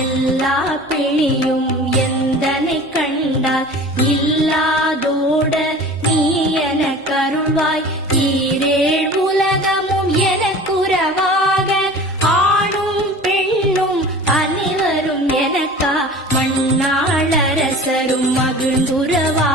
எல்லா பிணியும் எந்தனை கண்டால் இல்லாதோட நீ என கருள்வாய். ஈரேழ் உலகமும் எனக்குறவாக ஆணும் பெண்ணும் அனைவரும் எனக்கா மண்ணாளரசரும் மகிழ்ந்துறவா.